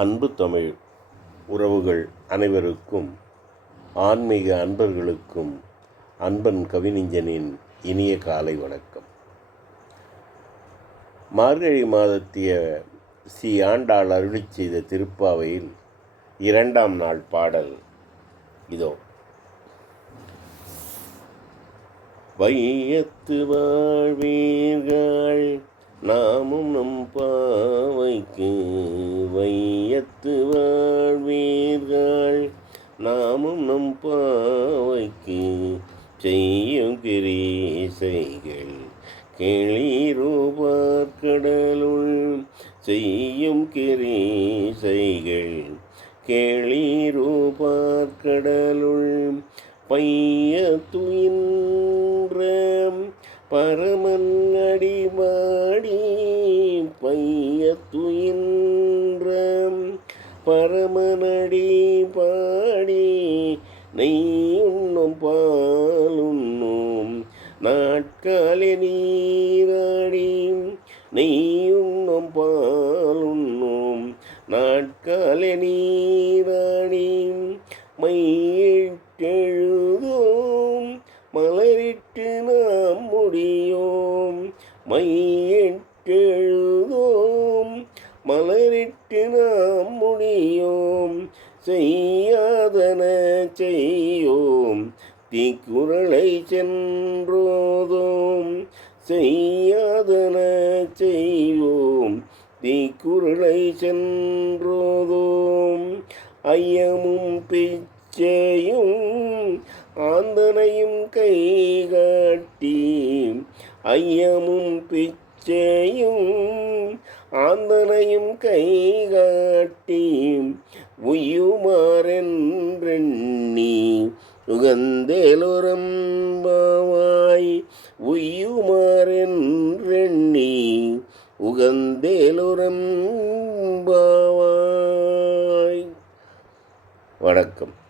அன்பு தமிழ் உறவுகள் அனைவருக்கும் ஆன்மீக அன்பர்களுக்கும் அன்பன் கவிஞனின் இனிய காலை வணக்கம். மார்கழி மாதத்திய சி ஆண்டாள் அருளி செய்த திருப்பாவையில் இரண்டாம் நாள் பாடல் இதோ. வையத்து வாழ்வீர்கள் வையத்து வாழ்வீர்கள். நாமும் நம் பாவைக்கு செய்யும் கிரீசைகள். கிளீரோபார் கடலுள் செய்யும் கிரீசைகள். கேளிரூபார் கடலுள் பைய துயின்ற பரமன் அடிமாடி பைய துயின் பரமனடி பாடி நெய் உண்ணும் பாலுண்ணும் நாட்காலே நீராடி நெய் உண்ணும் பாலுண்ணும் நாட்காலே நீராடி மையெழுதோம் மலரிட்டு நாம் முடியோம். மையெழுதோம் மலரிட்டு நாம் முடியோம் செய்யாதன செய்யோம். தீக்குறளை சென்றோதோம் செய்யாதன செய்வோம். தீக்குறளை சென்றோதோம் ஐயமும் பிச்சையும் ஆந்தனையும் கை காட்டி ஐயமும் பிச்சையும் ஆந்தனையும் கைகாட்டி உயுமாறென்றெண்ணி உகந்தேலுரம்பாவாய் உயுமாறென்றெண்ணி உகந்தேலுரம்பாவாய். வணக்கம்.